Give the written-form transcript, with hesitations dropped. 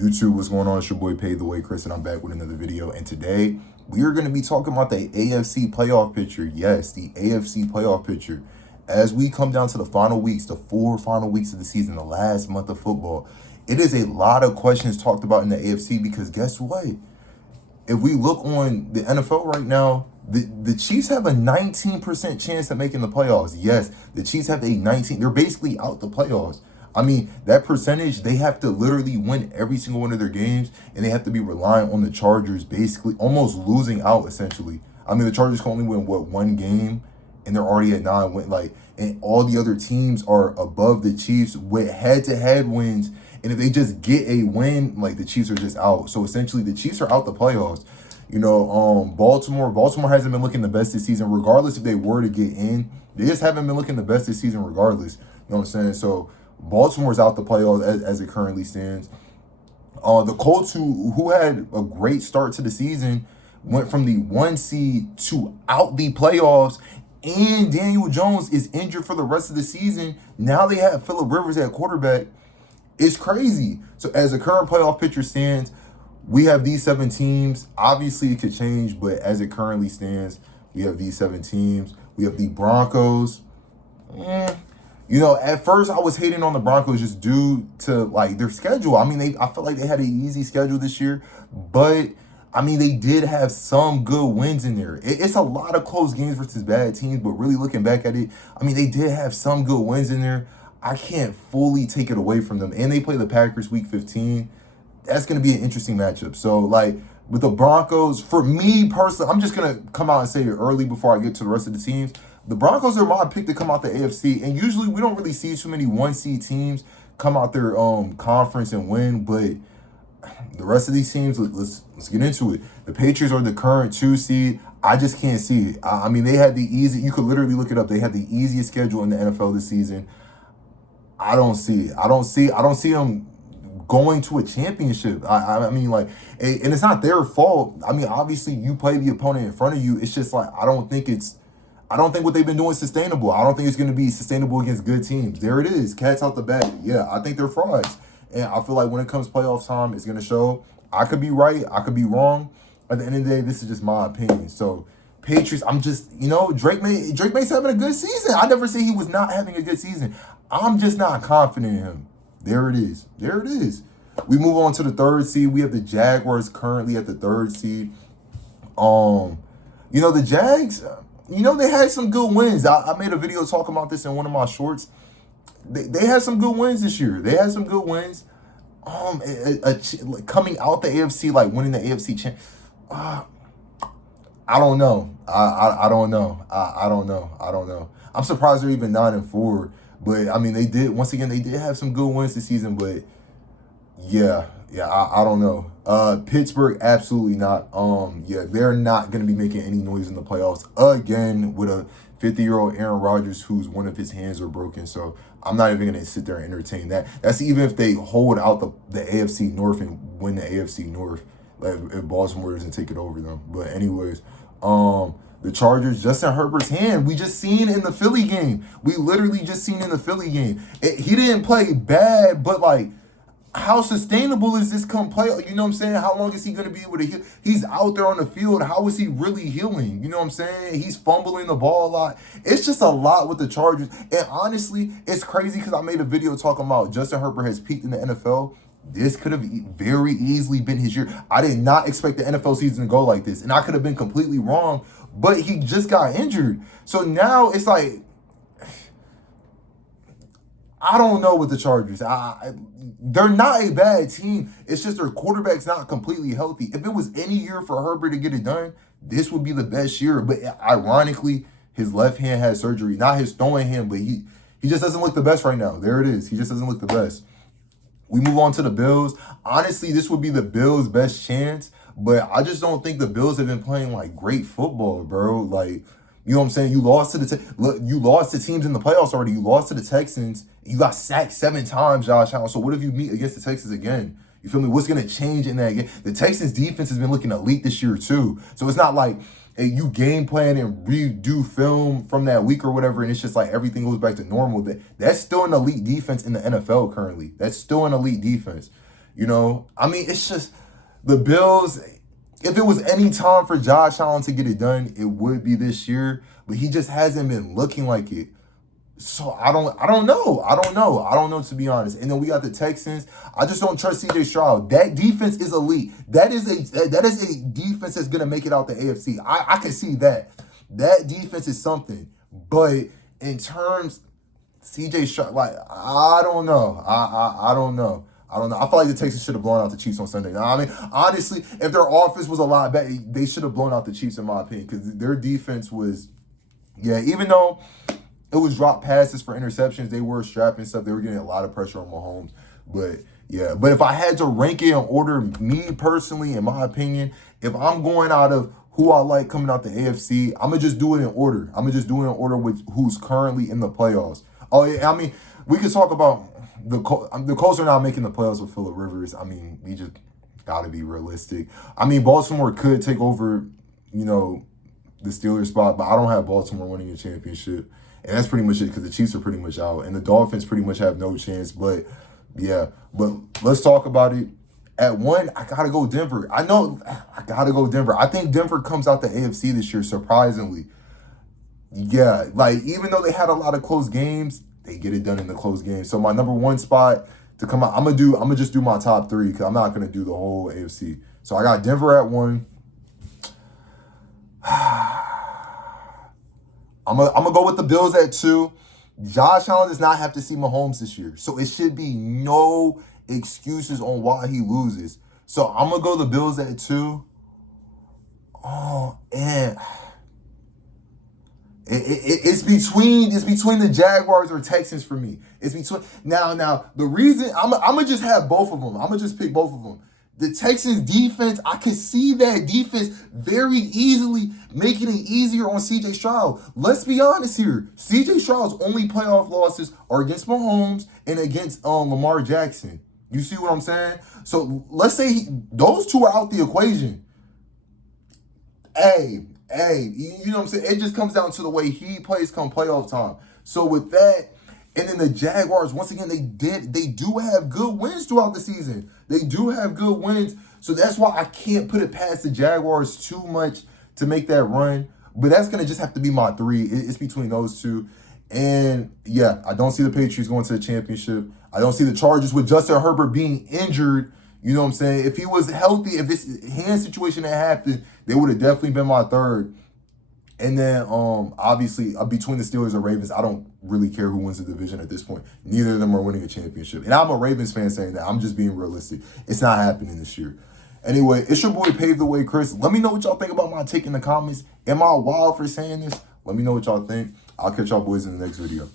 YouTube, what's going on? It's your boy Pay the Way Chris, and I'm back with another video. And today we are going to be talking about the AFC playoff picture. Yes, the AFC playoff picture. As we come down to the final weeks, the 4 final weeks of the season, the last month of football, it is a lot of questions talked about in the AFC because guess what? If we look on the NFL right now, the Chiefs have a 19% chance of making the playoffs. Yes, the Chiefs have a 19. They're basically out the playoffs. I mean, that percentage, they have to literally win every single one of their games, and they have to be relying on the Chargers basically almost losing out, essentially. I mean, the Chargers can only win, one game, and they're already at 9 win. And all the other teams are above the Chiefs with head-to-head wins, and if they just get a win, the Chiefs are just out. So, essentially, the Chiefs are out the playoffs. Baltimore hasn't been looking the best this season, regardless if they were to get in. They just haven't been looking the best this season regardless. You know what I'm saying? So, Baltimore's out the playoffs as it currently stands. The Colts, who had a great start to the season, went from the 1 seed to out the playoffs, and Daniel Jones is injured for the rest of the season. Now they have Phillip Rivers at quarterback. It's crazy. So as the current playoff picture stands, we have these 7 teams. Obviously, it could change, but as it currently stands, we have these 7 teams. We have the Broncos. At first I was hating on the Broncos just due to their schedule. I mean, I felt like they had an easy schedule this year, but I mean, they did have some good wins in there. It's a lot of close games versus bad teams, but really looking back at it, I mean, they did have some good wins in there. I can't fully take it away from them. And they play the Packers week 15. That's going to be an interesting matchup. So, with the Broncos, for me personally, I'm just going to come out and say it early before I get to the rest of the teams. The Broncos are my pick to come out the AFC, and usually we don't really see too many 1-seed teams come out their conference and win, but the rest of these teams, let's get into it. The Patriots are the current 2 seed. I just can't see it. I mean, they had the easy, you could literally look it up. They had the easiest schedule in the NFL this season. I don't see it. I don't see them going to a championship. I mean, and it's not their fault. I mean, obviously you play the opponent in front of you. It's just I don't think what they've been doing is sustainable. I don't think it's going to be sustainable against good teams. There it is. Cats out the bag. Yeah, I think they're frauds. And I feel like when it comes playoff time, it's going to show. I could be right. I could be wrong. At the end of the day, this is just my opinion. So, Patriots, I'm just, Drake May's having a good season. I never say he was not having a good season. I'm just not confident in him. There it is. There it is. We move on to the 3rd seed. We have the Jaguars currently at the 3rd seed. The Jags... they had some good wins. I made a video talking about this in one of my shorts. They had some good wins this year. They had some good wins. Coming out the AFC, winning the AFC champ. I don't know. I don't know. I don't know. I'm surprised they're even 9-4. But I mean, they did have some good wins this season. But yeah, I don't know. Pittsburgh, absolutely not. They're not going to be making any noise in the playoffs again with a 50-year-old Aaron Rodgers whose one of his hands are broken. So I'm not even going to sit there and entertain that. That's even if they hold out the AFC North and win the AFC North, if Baltimore doesn't take it over them. But anyways, the Chargers, Justin Herbert's hand, we just seen in the Philly game. We literally just seen in the Philly game. He didn't play bad, but how sustainable is this come play? You know what I'm saying? How long is he going to be able to heal? He's out there on the field. How is he really healing? You know what I'm saying? He's fumbling the ball a lot. It's just a lot with the Chargers. And honestly, it's crazy because I made a video talking about Justin Herbert has peaked in the NFL. This could have very easily been his year. I did not expect the NFL season to go like this. And I could have been completely wrong. But he just got injured. So now it's I don't know with the Chargers. They're not a bad team. It's just their quarterback's not completely healthy. If it was any year for Herbert to get it done, this would be the best year. But ironically, his left hand had surgery. Not his throwing hand, but he just doesn't look the best right now. There it is. He just doesn't look the best. We move on to the Bills. Honestly, this would be the Bills' best chance. But I just don't think the Bills have been playing great football, bro. You know what I'm saying? You lost to teams in the playoffs already. You lost to the Texans. You got sacked 7 times, Josh Allen. So what if you meet against the Texans again? You feel me? What's going to change in that game? The Texans defense has been looking elite this year too. So it's not you game plan and redo film from that week or whatever, and it's just everything goes back to normal. That's still an elite defense in the NFL currently. That's still an elite defense. You know, I mean, it's just the Bills. If it was any time for Josh Allen to get it done, it would be this year. But he just hasn't been looking like it. So I don't know to be honest. And then we got the Texans. I just don't trust CJ Stroud. That defense is elite. That is a defense that's gonna make it out the AFC. I can see that. That defense is something. But in terms, CJ Stroud, like I don't know. I don't know. I don't know. I feel like the Texans should have blown out the Chiefs on Sunday. Now, I mean, honestly, if their offense was a lot better, they should have blown out the Chiefs in my opinion, because their defense was, yeah, even though it was drop passes for interceptions, they were strapping stuff. They were getting a lot of pressure on Mahomes. But yeah, but if I had to rank it in order, me personally, in my opinion, if I'm going out of who I like coming out the AFC, I'm going to just do it in order. I'm going to just do it in order with who's currently in the playoffs. Oh, yeah, I mean, we could talk about the Colts are not making the playoffs with Phillip Rivers. I mean, we just got to be realistic. I mean, Baltimore could take over, you know, the Steelers spot, but I don't have Baltimore winning a championship. And that's pretty much it, because the Chiefs are pretty much out. And the Dolphins pretty much have no chance. But, yeah. But let's talk about it. At 1, I got to go Denver. I know I got to go Denver. I think Denver comes out the AFC this year, surprisingly. Yeah, like, even though they had a lot of close games, they get it done in the close games. So my number 1 spot to come out, I'm gonna just do my top 3, because I'm not gonna do the whole AFC. So I got Denver at 1. I'm gonna go with the Bills at 2. Josh Allen does not have to see Mahomes this year, so it should be no excuses on why he loses. So I'm gonna go the Bills at 2. Oh, and it's between the Jaguars or Texans for me. It's between now the reason I'm gonna just have both of them. I'm gonna just pick both of them. The Texans defense, I can see that defense very easily making it easier on CJ Stroud. Let's be honest here. CJ Stroud's only playoff losses are against Mahomes and against Lamar Jackson. You see what I'm saying? So let's say those two are out the equation. Hey, you know what I'm saying? It just comes down to the way he plays come playoff time. So with that, and then the Jaguars, once again, they do have good wins throughout the season. They do have good wins. So that's why I can't put it past the Jaguars too much to make that run. But that's going to just have to be my 3. It's between those two. And yeah, I don't see the Patriots going to the championship. I don't see the Chargers with Justin Herbert being injured. You know what I'm saying? If he was healthy, if this hand situation had happened, they would have definitely been my 3rd. And then, obviously, between the Steelers and Ravens, I don't really care who wins the division at this point. Neither of them are winning a championship. And I'm a Ravens fan saying that. I'm just being realistic. It's not happening this year. Anyway, it's your boy Pave the Way, Chris. Let me know what y'all think about my take in the comments. Am I wild for saying this? Let me know what y'all think. I'll catch y'all boys in the next video.